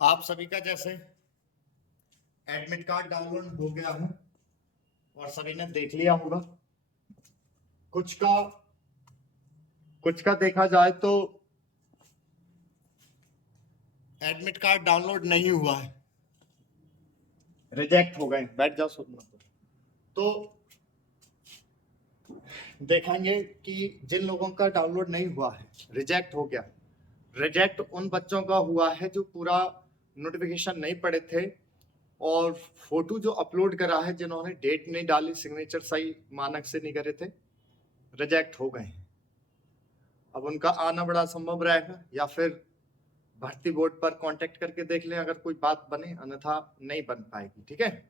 आप सभी का जैसे एडमिट कार्ड डाउनलोड हो गया है और सभी ने देख लिया होगा। कुछ का कुछ का देखा जाए तो एडमिट कार्ड डाउनलोड नहीं हुआ है, रिजेक्ट हो गए। बैठ जाओ सुनना। तो देखेंगे कि जिन लोगों का डाउनलोड नहीं हुआ है, रिजेक्ट हो गया, रिजेक्ट उन बच्चों का हुआ है जो पूरा नोटिफिकेशन नहीं पढ़े थे और फोटो जो अपलोड करा है, जिन्होंने डेट नहीं डाली, सिग्नेचर सही मानक से नहीं करे थे, रिजेक्ट हो गए। अब उनका आना बड़ा संभव रहेगा, या फिर भर्ती बोर्ड पर कांटेक्ट करके देख लें अगर कोई बात बने, अन्यथा नहीं बन पाएगी। ठीक है।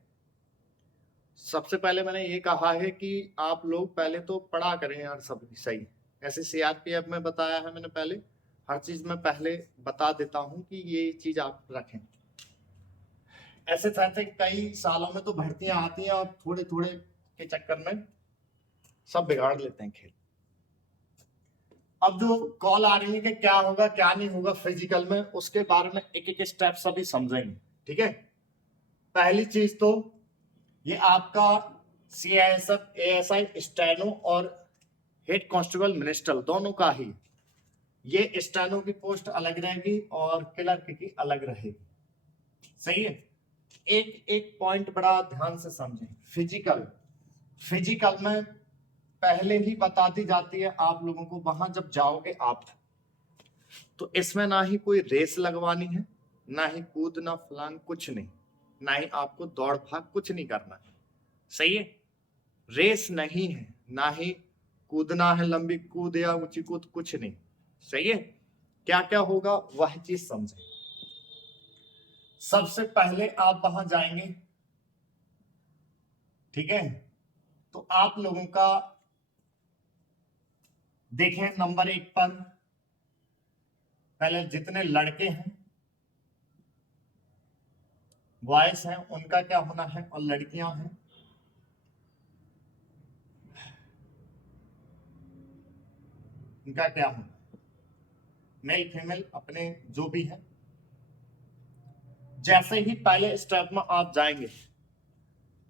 सबसे पहले मैंने ये कहा है कि आप लोग पहले तो पढ़ा करें यार, सब सही। ऐसे सीआरपीएफ में बताया है मैंने, पहले हर चीज में पहले बता देता हूं कि ये चीज आप रखें। ऐसे थे कई सालों में तो भर्तियां आती हैं और थोड़े थोड़े के चक्कर में सब बिगाड़ लेते हैं खेल। अब जो कॉल आ रही है कि क्या होगा क्या नहीं होगा फिजिकल में, उसके बारे में एक एक स्टेप सभी समझेंगे। ठीक है। पहली चीज तो ये आपका सीआईएसएफ, एएसआई, स्टेनो और हेड कांस्टेबल मिनिस्टर दोनों का ही, ये स्टेनो की पोस्ट अलग रहेगी और क्लर्क की अलग रहेगी। सही है। एक एक पॉइंट बड़ा ध्यान से समझें। फिजिकल में पहले ही बता दी जाती है आप लोगों को, वहां जब जाओगे आप, तो इसमें ना ही कोई रेस लगवानी है, ना ही कूदना फलांग, कुछ नहीं, ना ही आपको दौड़ भाग, कुछ नहीं करना है। सही है। रेस नहीं है, ना ही कूदना है, लंबी कूद या ऊंची कूद, कुछ नहीं। सही है। क्या क्या होगा वह चीज समझे। सबसे पहले आप वहां जाएंगे, ठीक है, तो आप लोगों का देखें नंबर 1 पर पहले जितने लड़के हैं, बॉयज हैं, उनका क्या होना है, और लड़कियां हैं उनका क्या होना है, मेल फीमेल अपने जो भी है। जैसे ही पहले स्टेप में आप जाएंगे,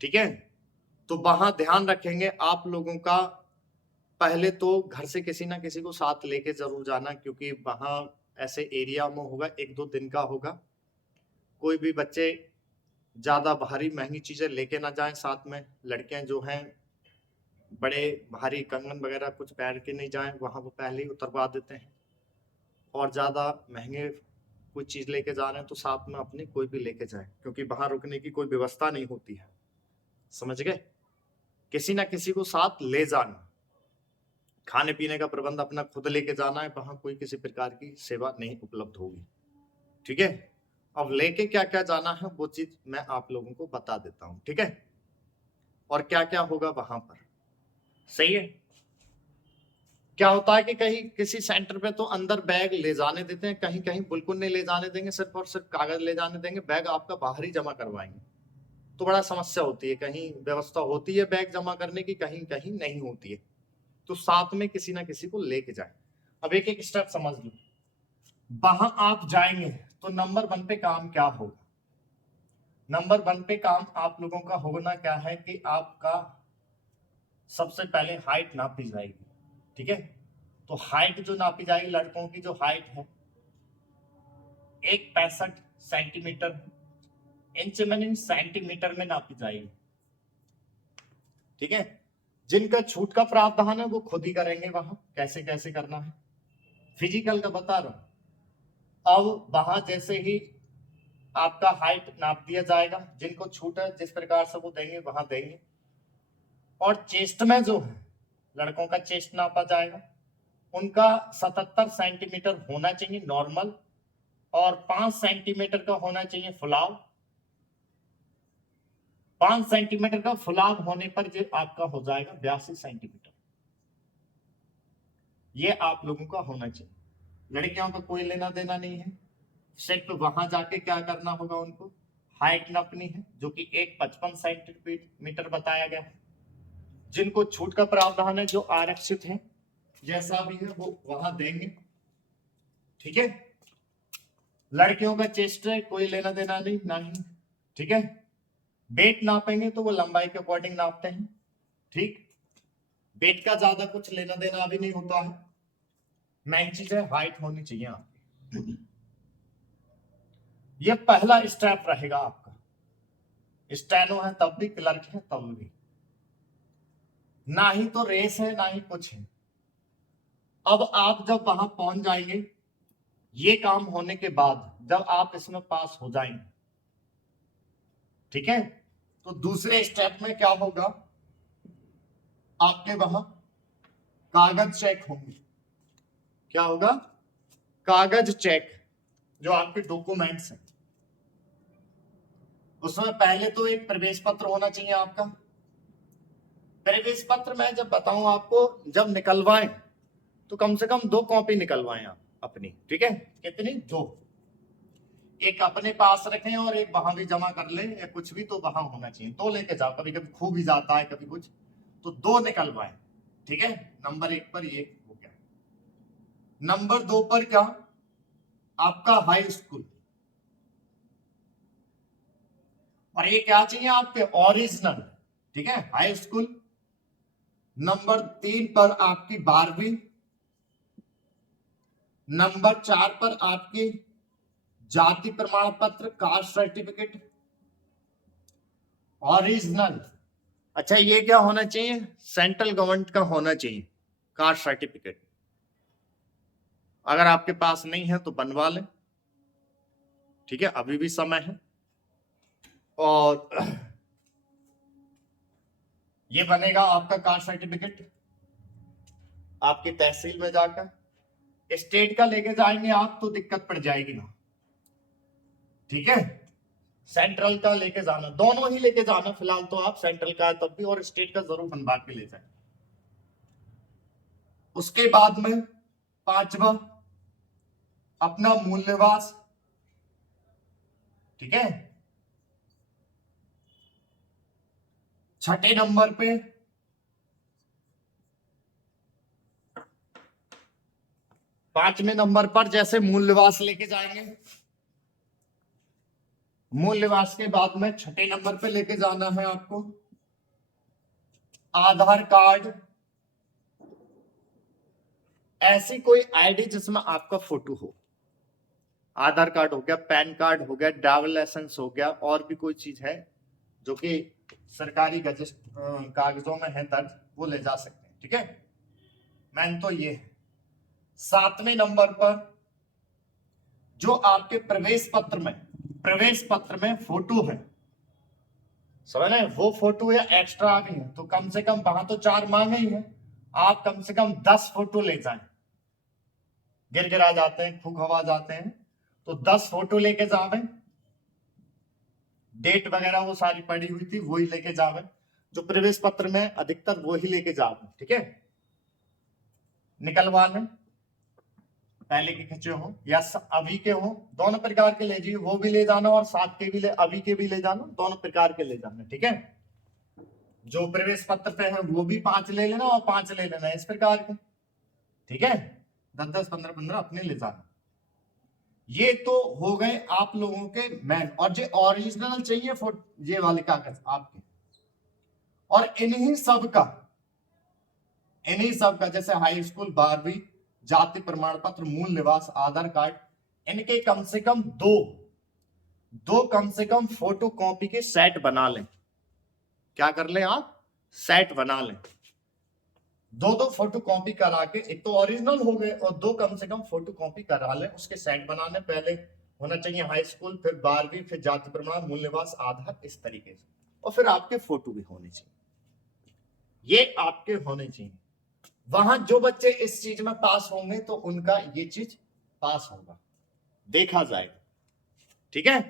ठीक है, तो वहां ध्यान रखेंगे आप लोगों का, पहले तो घर से किसी ना किसी को साथ लेके जरूर जाना, क्योंकि वहां ऐसे एरिया में होगा, 1-2 दिन का होगा। कोई भी बच्चे ज्यादा भारी महंगी चीजें लेके ना जाएं साथ में। लड़कियां जो हैं बड़े भारी कंगन वगैरह कुछ पहन के नहीं जाएं, वहां वो पहले ही उतरवा देते हैं। और ज्यादा महंगे कोई चीज लेके जा रहे हैं तो साथ में अपनी कोई भी लेके जाए, क्योंकि वहां रुकने की कोई व्यवस्था नहीं होती है। समझ गए। किसी ना किसी को साथ ले जाना, खाने पीने का प्रबंध अपना खुद लेके जाना है, वहां कोई किसी प्रकार की सेवा नहीं उपलब्ध होगी। ठीक है। अब लेके क्या क्या जाना है वो चीज मैं आप लोगों को बता देता हूं। ठीक है। और क्या क्या होगा वहां पर। सही है। क्या होता है कि कहीं किसी सेंटर पे तो अंदर बैग ले जाने देते हैं, कहीं कहीं बिल्कुल नहीं ले जाने देंगे, सिर्फ और सिर्फ कागज ले जाने देंगे, बैग आपका बाहर ही जमा करवाएंगे। तो बड़ा समस्या होती है, कहीं व्यवस्था होती है बैग जमा करने की, कहीं कहीं नहीं होती है। तो साथ में किसी ना किसी को लेके जाए। अब एक एक स्टेप समझ लो। वहां आप जाएंगे तो नंबर 1 पे काम क्या होगा। नंबर 1 पे काम आप लोगों का होना क्या है कि आपका सबसे पहले हाइट नापी जाएगी। ठीक है। तो हाइट जो नापी जाएगी, लड़कों की जो हाइट है 1.65 सेंटीमीटर, इंच में नहीं सेंटीमीटर में नापी जाएगी। ठीक है। जिनका छूट का प्रावधान है वो खुद ही करेंगे, वहां कैसे कैसे करना है, फिजिकल का बता रहा हूं। अब वहां जैसे ही आपका हाइट नाप दिया जाएगा, जिनको छूट है जिस प्रकार से वो देंगे वहां देंगे। और चेस्ट में जो है, लड़कों का चेस्ट नापा जाएगा, उनका 77 सेंटीमीटर होना चाहिए नॉर्मल, और 5 सेंटीमीटर का होना चाहिए फुलाव। 5 सेंटीमीटर का फुलाव होने पर जो आपका हो जाएगा 82 सेंटीमीटर। ये आप लोगों का होना चाहिए। लड़कियों का कोई लेना देना नहीं है, सिर्फ वहां जाके क्या करना होगा, उनको हाइट नापनी है, जो कि 1.55 सेंटीमीटर बताया गया है। जिनको छूट का प्रावधान है, जो आरक्षित है, जैसा भी है वो वहां देंगे। ठीक है। लड़कियों का चेस्ट है, कोई लेना देना नहीं। ठीक है, वेट नापेंगे तो वो लंबाई के अकॉर्डिंग नापते हैं। ठीक, वेट का ज्यादा कुछ लेना देना भी नहीं होता है। मेन चीज है हाइट होनी चाहिए आपकी। ये पहला स्टेप रहेगा आपका। स्टेनो है तब भी, क्लर्क है तब भी, ना ही तो रेस है ना ही कुछ है। अब आप जब वहां पहुंच जाएंगे, ये काम होने के बाद जब आप इसमें पास हो जाएंगे, ठीक है, तो दूसरे स्टेप में क्या होगा, आपके वहां कागज चेक होंगे। क्या होगा? कागज चेक, जो आपके डॉक्यूमेंट्स हैं। उसमें पहले तो एक प्रवेश पत्र होना चाहिए आपका। प्रवेश पत्र मैं जब बताऊं आपको, जब निकलवाएं तो कम से कम 2 कॉपी निकलवाएं आप अपनी। ठीक है, कितनी? 2। एक अपने पास रखें और एक वहां भी जमा कर लें, या कुछ भी तो वहां होना चाहिए। 2 लेके जाओ, कभी कभी खो भी जाता है, कभी कुछ, तो 2 निकलवाएं। ठीक है, नंबर 1 पर ये हो गया। नंबर 2 पर क्या? आपका हाई स्कूल। और ये क्या चाहिए आपके? ओरिजिनल। ठीक है, हाई स्कूल। नंबर 3 पर आपकी 12वीं। नंबर 4 पर आपकी जाति प्रमाण पत्र, कास्ट सर्टिफिकेट ओरिजिनल। अच्छा, ये क्या होना चाहिए? सेंट्रल गवर्नमेंट का होना चाहिए कास्ट सर्टिफिकेट। अगर आपके पास नहीं है तो बनवा लें। ठीक है, अभी भी समय है। और ये बनेगा आपका कास्ट सर्टिफिकेट आपकी तहसील में जाकर। स्टेट का लेके जाएंगे आप तो दिक्कत पड़ जाएगी ना। ठीक है, सेंट्रल का लेके जाना, दोनों ही लेके जाना। फिलहाल तो आप सेंट्रल का तब भी और स्टेट का जरूर बनवा के ले जाए। उसके बाद में 5वां अपना मूल निवास। ठीक है, 6ठे नंबर पे पांचवें नंबर पर जैसे मूल निवास लेके जाएंगे, मूल निवास के बाद में 6ठे नंबर पे लेके जाना है आपको आधार कार्ड। ऐसी कोई आईडी जिसमें आपका फोटो हो। आधार कार्ड हो गया, पैन कार्ड हो गया, ड्राइवर लाइसेंस हो गया, और भी कोई चीज है जो कि सरकारी कागजों में है दर्ज, वो ले जा सकते हैं। ठीक है, मैन तो ये है। 7वें नंबर पर जो आपके प्रवेश पत्र में फोटो है, समझ रहे हैं, वो फोटो या एक्स्ट्रा आ गई है तो कम से कम, वहां तो 4 मांगे ही है, आप कम से कम 10 फोटो ले जाएं। गिरा जाते हैं, खूब हवा जाते हैं, तो 10 फोटो लेके जावे। डेट वगैरह वो सारी पड़ी हुई थी, वही लेके जावे, जो प्रवेश पत्र में अधिकतर वही लेके जावे। ठीक है, निकलवा लें, पहले के खींचे हो या अभी के हो, दोनों प्रकार के ले जाइए। वो भी ले जाना और साथ के भी ले, अभी के भी ले जाना, दोनों प्रकार के ले जाना। ठीक है, जो प्रवेश पत्र पे है वो भी 5 ले लेना और 5 ले लेना, इस प्रकार के। ठीक है, 10-10, 15-15 अपने ले जाना। ये तो हो गए आप लोगों के मैन। और जो ओरिजिनल चाहिए ये वाले कागज आपके, और इन्हीं सब का जैसे हाई स्कूल, 12वीं, जाति प्रमाण पत्र, मूल निवास, आधार कार्ड, इनके कम से कम दो कम से कम फोटो कॉपी के सेट बना लें। क्या कर लें आप? सेट बना लें। 2 फोटो कॉपी करा के, एक तो ओरिजिनल हो गए और 2 कम से कम फोटो कॉपी करा लें, उसके सेट बना लें। पहले होना चाहिए हाई स्कूल, फिर 12वीं, फिर जाति प्रमाण, मूल निवास, आधार, इस तरीके से, और फिर आपके फोटो भी होने चाहिए। ये आपके होने चाहिए। वहां जो बच्चे इस चीज में पास होंगे तो उनका ये चीज पास होगा, देखा जाएगा। ठीक है,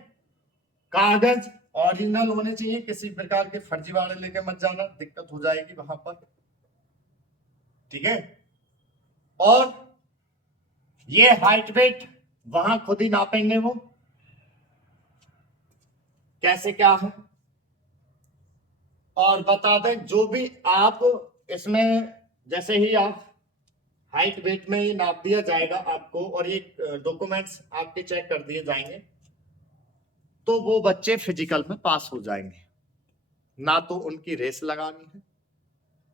कागज ओरिजिनल होने चाहिए, किसी प्रकार के फर्जीवाड़े लेके मत जाना, दिक्कत हो जाएगी वहां पर। ठीक है, और ये हाइट वेट वहां खुद ही नापेंगे वो, कैसे क्या है। और बता दें, जो भी आप इसमें, जैसे ही आप हाइट वेट में ये नाप दिया जाएगा आपको, और ये डॉक्यूमेंट्स आपके चेक कर दिए जाएंगे, तो वो बच्चे फिजिकल में पास हो जाएंगे। ना तो उनकी रेस लगानी है,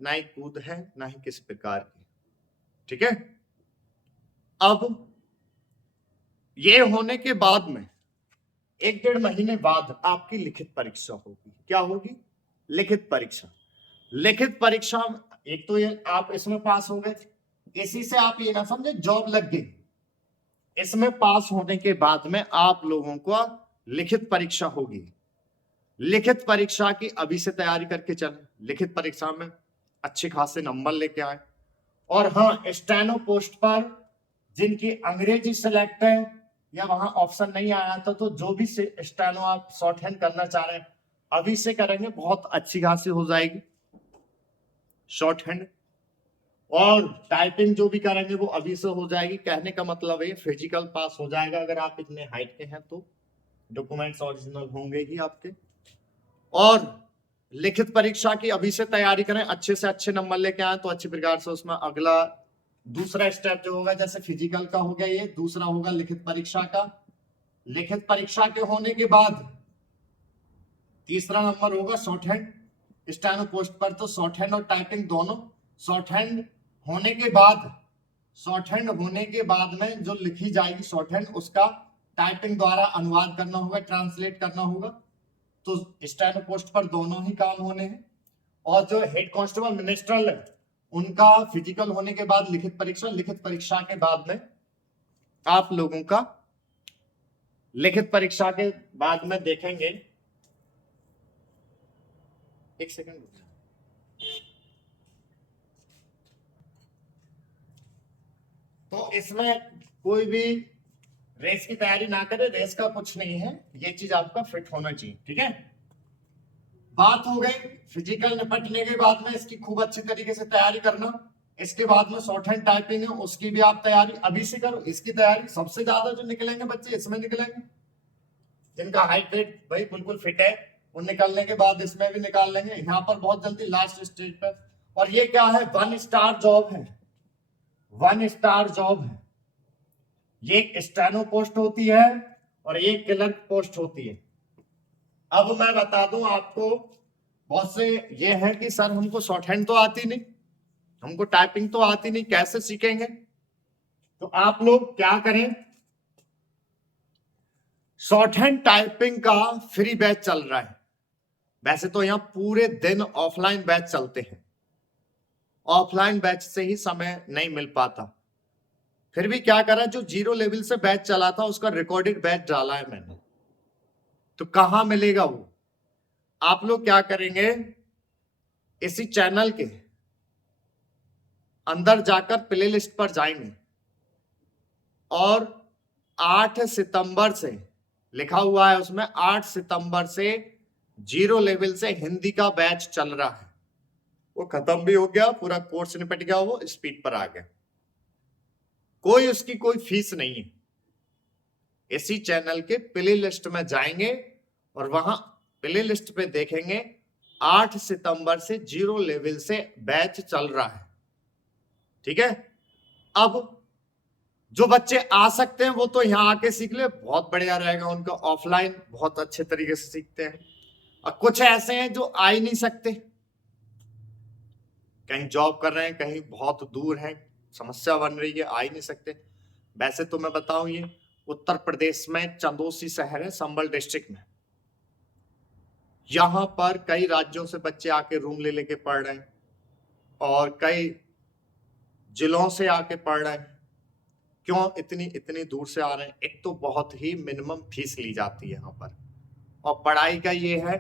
ना ही कूद है, ना ही किसी प्रकार की। ठीक है। अब ये होने के बाद में 1-1.5 महीने बाद आपकी लिखित परीक्षा होगी। क्या होगी? लिखित परीक्षा। लिखित परीक्षा एक तो ये आप इसमें पास हो गए, इसी से आप ये ना समझे जॉब लग गई। इसमें पास होने के बाद में आप लोगों को लिखित परीक्षा होगी। लिखित परीक्षा की अभी से तैयारी करके चले, लिखित परीक्षा में अच्छे खासे नंबर लेके आए। और हाँ, स्टेनो पोस्ट पर जिनकी अंग्रेजी सेलेक्ट है या वहां ऑप्शन नहीं आया था, तो जो भी स्टेनो आप शॉर्ट हैंड करना चाह रहे हैं अभी से करेंगे, बहुत अच्छी खासी हो जाएगी शॉर्ट हैंड। और टाइपिंग जो भी करेंगे वो अभी से हो जाएगी। कहने का मतलब है फिजिकल पास हो जाएगा अगर आप इतने हाइट के हैं तो, डॉक्यूमेंट्स ओरिजिनल होंगे ही आपके। और लिखित परीक्षा की अभी से तैयारी करें, अच्छे से अच्छे नंबर लेके आए तो अच्छी प्रकार से उसमें अगला दूसरा स्टेप जो होगा, जैसे फिजिकल का हो गया, ये दूसरा होगा लिखित परीक्षा का। लिखित परीक्षा के होने के बाद तीसरा नंबर होगा शॉर्ट हैंड। स्टेनो पोस्ट पर तो शॉर्ट हैंड और टाइपिंग दोनों। शॉर्ट हैंड होने के बाद, शॉर्ट हैंड होने के बाद में जो लिखी जाएगी शॉर्ट हैंड, उसका टाइपिंग द्वारा अनुवाद करना होगा, ट्रांसलेट करना होगा। तो स्टेनो पोस्ट पर दोनों ही काम होने हैं। और जो हेड कांस्टेबल मिनिस्ट्रल है उनका फिजिकल होने के बाद लिखित परीक्षा। लिखित परीक्षा के बाद में आप लोगों का, लिखित परीक्षा के बाद में देखेंगे, एक सेकंड, तो इसमें कोई भी रेस की तैयारी ना करे, रेस का कुछ नहीं है, ये चीज आपका फिट होना चाहिए। ठीक है। बात हो गई फिजिकल निपटने के बाद में इसकी खूब अच्छी तरीके से तैयारी करना। इसके बाद में शॉर्ट हैंड टाइपिंग है, उसकी भी आप तैयारी अभी से करो। इसकी तैयारी सबसे ज्यादा जो निकलेंगे बच्चे इसमें निकलेंगे, जिनका हाइट वेट भाई बिल्कुल फिट है, वो निकलने के बाद इसमें भी निकाल लेंगे। यहाँ पर बहुत जल्दी लास्ट स्टेज पर। और ये क्या है? 1 स्टार जॉब है, 1 स्टार जॉब है। ये एक स्टेनो पोस्ट होती है और ये क्लर्क पोस्ट होती है। अब मैं बता दूं आपको, बहुत से ये है कि सर हमको शॉर्ट हैंड तो आती नहीं, हमको टाइपिंग तो आती नहीं, कैसे सीखेंगे? तो आप लोग क्या करें, शॉर्ट हैंड टाइपिंग का फ्री बैच चल रहा है। वैसे तो यहां पूरे दिन ऑफलाइन बैच चलते हैं, ऑफलाइन बैच से ही समय नहीं मिल पाता। फिर भी क्या करा, जो 0 लेवल से बैच चला था उसका रिकॉर्डेड बैच डाला है मैंने। तो कहां मिलेगा वो? आप लोग क्या करेंगे, इसी चैनल के अंदर जाकर प्ले लिस्ट पर जाएंगे और 8 सितंबर से लिखा हुआ है उसमें, 8 सितंबर से 0 लेवल से हिंदी का बैच चल रहा है। वो खत्म भी हो गया, पूरा कोर्स निपट गया, वो स्पीड पर आ गया। कोई उसकी कोई फीस नहीं है। इसी चैनल के प्ले लिस्ट में जाएंगे और वहां प्ले लिस्ट पे देखेंगे 8 सितंबर से 0 लेवल से बैच चल रहा है। ठीक है। अब जो बच्चे आ सकते हैं वो तो यहाँ आके सीख ले, बहुत बढ़िया रहेगा उनका, ऑफलाइन बहुत अच्छे तरीके से सीखते हैं। और कुछ ऐसे हैं जो आ ही नहीं सकते, कहीं जॉब कर रहे हैं, कहीं बहुत दूर हैं, समस्या बन रही है, आ ही नहीं सकते। वैसे तो मैं बताऊं, ये उत्तर प्रदेश में चंदौसी शहर है, संबल डिस्ट्रिक्ट में। यहां पर कई राज्यों से बच्चे आके रूम ले लेके पढ़ रहे हैं और कई जिलों से आके पढ़ रहे हैं। क्यों इतनी इतनी दूर से आ रहे हैं? एक तो बहुत ही मिनिमम फीस ली जाती है यहाँ पर, और पढ़ाई का ये है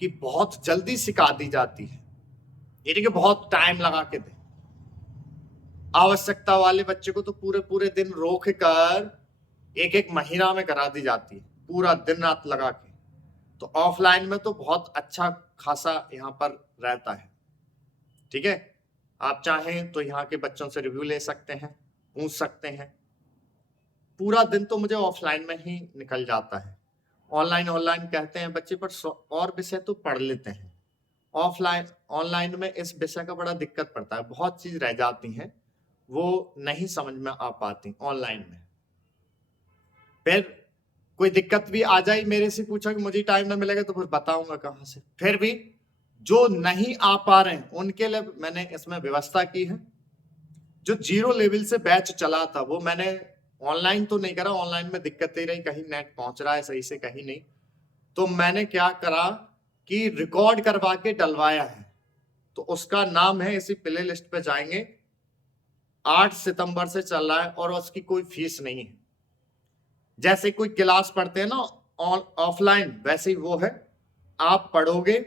कि बहुत जल्दी सिखा दी जाती है, ये नहीं कि बहुत टाइम लगा के दे। आवश्यकता वाले बच्चे को तो पूरे पूरे दिन रोक कर एक एक महीना में करा दी जाती है, पूरा दिन रात लगा के। तो ऑफलाइन में तो बहुत अच्छा खासा यहाँ पर रहता है। ठीक है। आप चाहें तो यहाँ के बच्चों से रिव्यू ले सकते हैं, पूछ सकते हैं। पूरा दिन तो मुझे ऑफलाइन में ही निकल जाता है। ऑनलाइन ऑनलाइन कहते हैं बच्चे, पर और विषय तो पढ़ लेते हैं। ऑफलाइन ऑनलाइन में इस विषय का बड़ा दिक्कत पड़ता है, बहुत चीज रह जाती हैं, वो नहीं समझ में आ पाती ऑनलाइन में। फिर कोई दिक्कत भी आ जाए, मेरे से पूछा कि मुझे टाइम ना मिलेगा, तो फिर बताऊंगा कहां से। फिर भी जो नहीं आ पा रहे हैं उनके लिए मैंने इसमें व्यवस्था की है। जो 0 लेवल से बैच चला था वो मैंने ऑनलाइन तो नहीं करा, ऑनलाइन में दिक्कत ही रही, कहीं नेट पहुंच रहा है सही से कहीं नहीं। तो मैंने क्या करा कि रिकॉर्ड करवा के डलवाया है। तो उसका नाम है, इसी प्ले लिस्ट पे जाएंगे, 8 सितंबर से चल रहा है और उसकी कोई फीस नहीं है। जैसे कोई क्लास पढ़ते हैं ना ऑफलाइन, वैसे ही वो है। आप पढ़ोगे,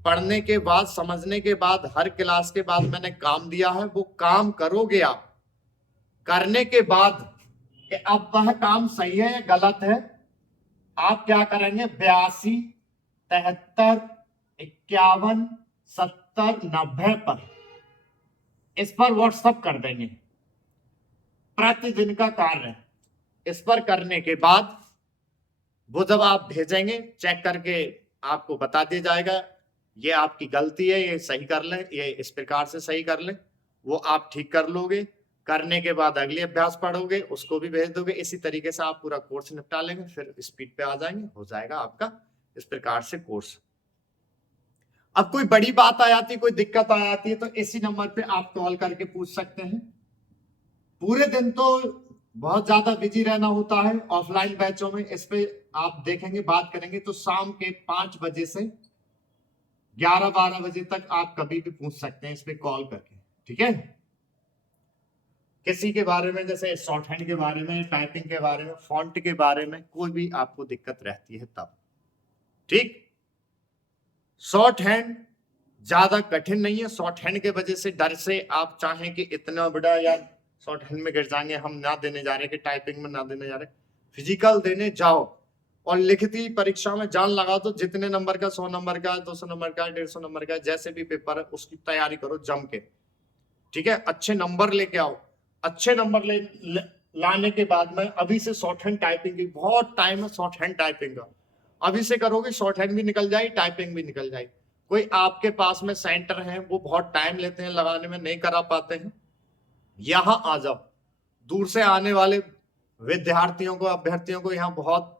पढ़ने के बाद समझने के बाद हर क्लास के बाद मैंने काम दिया है, वो काम करोगे आप। करने के बाद कि अब वह काम सही है या गलत है, आप क्या करेंगे, 82 73 51 70 90 पर इस पर व्हाट्सएप कर देंगे। प्रतिदिन का कार्य इस पर करने के बाद वो जब आप भेजेंगे, चेक करके आपको बता दिया जाएगा ये आपकी गलती है, ये सही कर लें, ये इस प्रकार से सही कर लें। वो आप ठीक कर लोगे। करने के बाद अगले अभ्यास पढ़ोगे, उसको भी भेज दोगे। इसी तरीके से आप पूरा कोर्स निपटा लेंगे, फिर स्पीड पे आ जाएंगे, हो जाएगा आपका इस प्रकार से कोर्स। अब कोई बड़ी बात आ जाती है, कोई दिक्कत आ जाती है, तो इसी नंबर पे आप कॉल करके पूछ सकते हैं। पूरे दिन तो बहुत ज्यादा बिजी रहना होता है ऑफलाइन बैचों में। इस पे आप देखेंगे, बात करेंगे तो शाम के 5 बजे से 11-12 बजे तक आप कभी भी पूछ सकते हैं इस पे कॉल करके, ठीक है। किसी के बारे में, जैसे शॉर्ट हैंड के बारे में, टाइपिंग के बारे में, फॉन्ट के बारे में कोई भी आपको दिक्कत रहती है तब, ठीक। शॉर्ट हैंड ज्यादा कठिन नहीं है। शॉर्ट हैंड के वजह से डर से आप चाहें कि इतना बड़ा यार शॉर्ट हैंड में गिर जाएंगे, हम ना देने जा रहे, कि टाइपिंग में ना देने जा रहे, फिजिकल देने जाओ और लिखती परीक्षा में जान लगा दो। जितने नंबर का, 100 नंबर का, 200 नंबर का, 150 नंबर का, जैसे भी पेपर है उसकी तैयारी करो जम के, ठीक है। अच्छे नंबर लेके आओ। अच्छे नंबर लाने के बाद में अभी से शॉर्ट हैंड टाइपिंग की बहुत टाइम है, शॉर्ट हैंड टाइपिंग का अभी से करोगे, शॉर्ट हैंड भी निकल जाए, टाइपिंग भी निकल जाए। कोई आपके पास में सेंटर है, वो बहुत टाइम लेते हैं लगाने में, नहीं करा पाते हैं, यहां आ जाओ। दूर से आने वाले विद्यार्थियों को, अभ्यर्थियों को यहाँ बहुत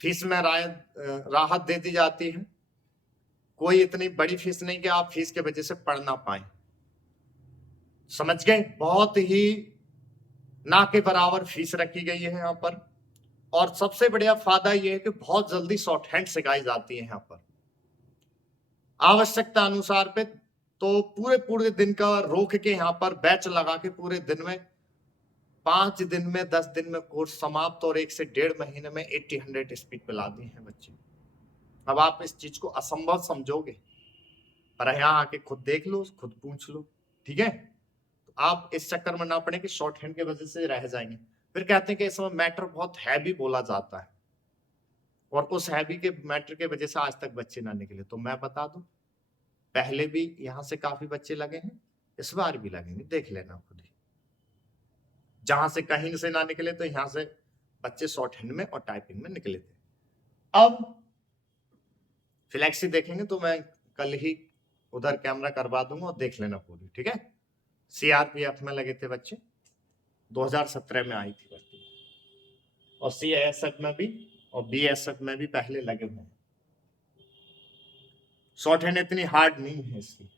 फीस में राहत दे दी जाती है। कोई इतनी बड़ी फीस नहीं कि आप फीस के वजह से पढ़ ना पाए, समझ गए। बहुत ही ना के बराबर फीस रखी गई है यहाँ पर। और सबसे बढ़िया फायदा यह है कि बहुत जल्दी शॉर्ट हैंड सिखाई जाती है यहाँ पर, आवश्यकता अनुसार पे। तो पूरे पूरे दिन का रोक के यहाँ पर बैच लगा के पूरे दिन में 5 दिन में 10 दिन में कोर्स समाप्त, और 1 से 1.5 महीने में 80-100 स्पीड पे ला दिए हैं बच्चे। अब आप इस चीज को असंभव समझोगे, पर यहाँ आके खुद देख लो, खुद पूछ लो, ठीक है। तो आप इस चक्कर में ना पड़े कि शॉर्ट हैंड की वजह से रह जाएंगे। फिर कहते हैं कि इस समय मैटर बहुत हैवी बोला जाता है, और उस हैवी के मैटर के वजह से आज तक बच्चे ना निकले। तो मैं बता दूं, पहले भी यहाँ से काफी बच्चे लगे हैं, इस बार भी लगेंगे, देख लेना खुद ही। जहां से कहीं से ना निकले तो यहां से बच्चे शॉर्ट हैंड में और टाइपिंग में निकले थे। अब फ्लैक्सी देखेंगे तो मैं कल ही उधर कैमरा करवा दूंगा और देख लेना पूरी, ठीक है। सीआरपीएफ में लगे थे बच्चे, 2017 में आई थी भर्ती, और सीआईएसएफ में भी और बीएसएफ में भी पहले लगे हुए हैं। शॉर्ट हैंड इतनी हार्ड नहीं है इसकी।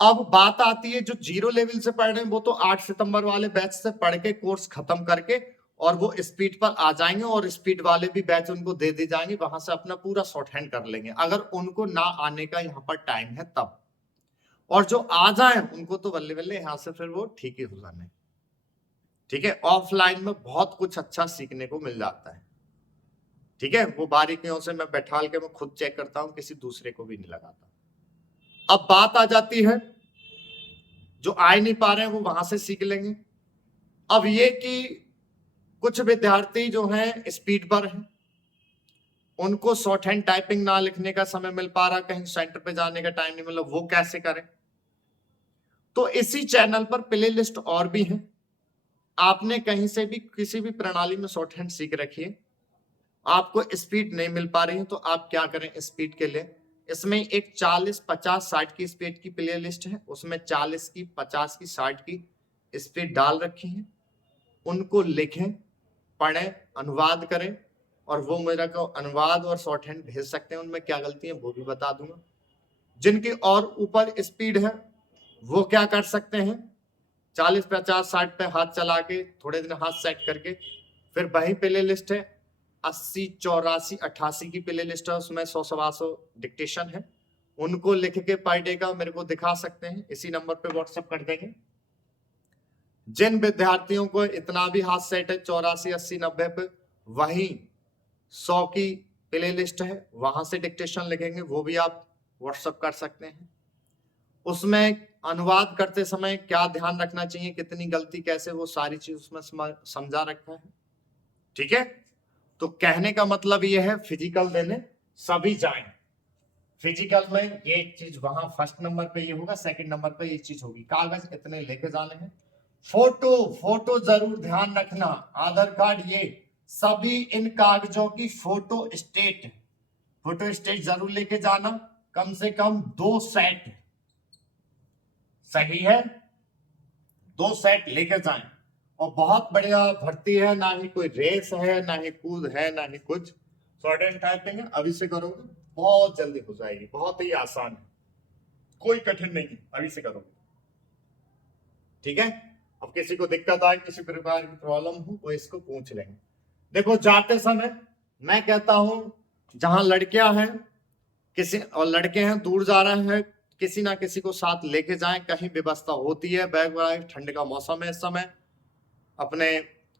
अब बात आती है जो 0 लेवल से पढ़ रहे हैं, वो तो 8 सितंबर वाले बैच से पढ़ के कोर्स खत्म करके और वो स्पीड पर आ जाएंगे, और स्पीड वाले भी बैच उनको दे दी जाएंगे, वहां से अपना पूरा शॉर्ट हैंड कर लेंगे अगर उनको ना आने का यहाँ पर टाइम है तब। और जो आ जाए उनको तो बल्ले बल्ले यहाँ से फिर वो ठीक ही हो जाने, ठीक है। ऑफलाइन में बहुत कुछ अच्छा सीखने को मिल जाता है, ठीक है। वो बारीकियों से मैं बैठाल के मैं खुद चेक करता हूँ, किसी दूसरे को भी नहीं लगाता। अब बात आ जाती है जो आ नहीं पा रहे हैं वो वहां से सीख लेंगे। अब ये कि कुछ विद्यार्थी जो हैं स्पीड पर हैं, उनको शॉर्ट हैंड टाइपिंग ना लिखने का समय मिल पा रहा, कहीं सेंटर पे जाने का टाइम नहीं मिला, वो कैसे करें। तो इसी चैनल पर प्ले लिस्ट और भी है। आपने कहीं से भी किसी भी प्रणाली में शॉर्ट हैंड सीख रखी है, आपको स्पीड नहीं मिल पा रही है, तो आप क्या करें, स्पीड के लिए इसमें एक 40, 50, 60 की स्पीड की प्ले लिस्ट है, उसमें 40 की, 50 की, 60 की स्पीड डाल रखी है। उनको लिखें, पढ़ें, अनुवाद करें और वो मेरा को अनुवाद और शॉर्ट हैंड भेज सकते हैं। उनमें क्या गलती है वो भी बता दूंगा। जिनकी और ऊपर स्पीड है वो क्या कर सकते हैं, 40, 50, 60 पे हाथ चला के थोड़े दिन हाथ सेट करके फिर वही प्ले लिस्ट है 80, 84, 88 की प्ले लिस्ट है, उसमें 100, 100 डिक्टेशन है। उनको लिख के पर डे का मेरे को दिखा सकते हैं, इसी नंबर पे व्हाट्सएप कर देंगे। जिन विद्यार्थियों को इतना भी हाथ सेट है 84, 80, 90 पे, वही 100 की प्ले लिस्ट है, वहां से डिक्टेशन लिखेंगे, वो भी आप व्हाट्सएप कर सकते हैं। उसमें अनुवाद करते समय क्या ध्यान रखना चाहिए, कितनी गलती कैसे, वो सारी चीज उसमें समझा रखा है। ठीक है, तो कहने का मतलब ये है फिजिकल देने सभी जाएं। फिजिकल में ये चीज वहां फर्स्ट नंबर पे ये होगा, सेकंड नंबर पे ये चीज होगी। कागज इतने लेके जाने हैं। फोटो जरूर ध्यान रखना, आधार कार्ड, ये सभी इन कागजों की फोटो स्टेट जरूर लेके जाना, कम से कम 2 सेट। सही है, 2 सेट लेके जाएं। और बहुत बढ़िया भर्ती है, ना ही कोई रेस है, ना ही कूद है, ना ही कुछ। शॉर्ट हैंड टाइपिंग है, अभी से करोगे बहुत जल्दी हो जाएगी, बहुत ही आसान है, कोई कठिन नहीं है, अभी से करोगे। ठीक है, अब किसी को दिक्कत आए, किसी प्रकार की प्रॉब्लम हो, वो इसको पूछ लेंगे। देखो जाते समय मैं कहता हूं, जहां लड़कियां हैं किसी और लड़के हैं दूर जा रहे हैं, किसी ना किसी को साथ लेके जाएं, कहीं व्यवस्था होती है, बैग वैग, ठंड का मौसम है इस समय, अपने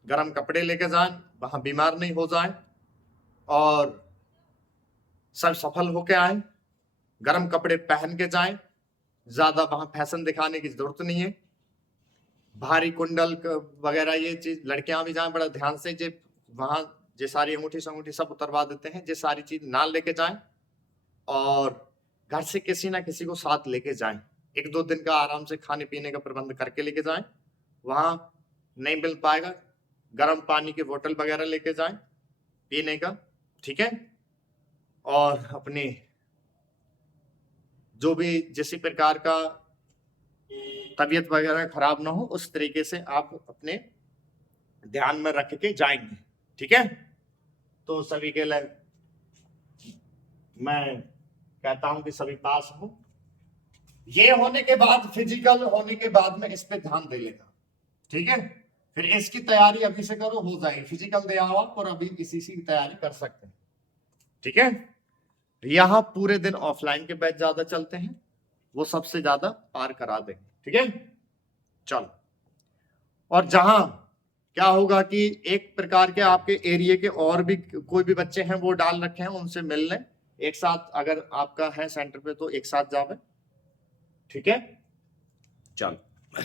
गर्म कपड़े लेके जाएं, वहां बीमार नहीं हो जाएं और सब सफल होके आए। गर्म कपड़े पहन के जाएं, ज्यादा वहां फैशन दिखाने की जरूरत नहीं है। भारी कुंडल वगैरह ये चीज लड़कियां भी जाएं बड़ा ध्यान से, जे वहां जे सारी अंगूठी संगूठी सब उतरवा देते हैं, जे सारी चीज ना लेके जाएं और घर से किसी ना किसी को साथ लेके जाएं। 1-2 दिन का आराम से खाने पीने का प्रबंध करके लेके जाएं, वहां नहीं मिल पाएगा, गर्म पानी की बोतल वगैरह लेके जाएं पीने का। ठीक है, और अपने जो भी जिस प्रकार का तबीयत वगैरह खराब ना हो, उस तरीके से आप अपने ध्यान में रख के जाएंगे। ठीक है, तो सभी के लिए मैं कहता हूं कि सभी पास हो। ये होने के बाद, फिजिकल होने के बाद में इस पे ध्यान दे लेगा। ठीक है, फिर इसकी तैयारी अभी से करो, हो जाएगी। फिजिकल दे आओ आप और अभी इसी की तैयारी कर सकते हैं। ठीक है, यहां पूरे दिन ऑफलाइन के बैच ज्यादा चलते हैं, वो सबसे ज्यादा पार करा देंगे। ठीक है, चलो। और जहां क्या होगा कि एक प्रकार के आपके एरिया के और भी कोई भी बच्चे हैं वो डाल रखे हैं, उनसे मिल लें एक साथ, अगर आपका है सेंटर पे तो एक साथ जावे। ठीक है, चलो।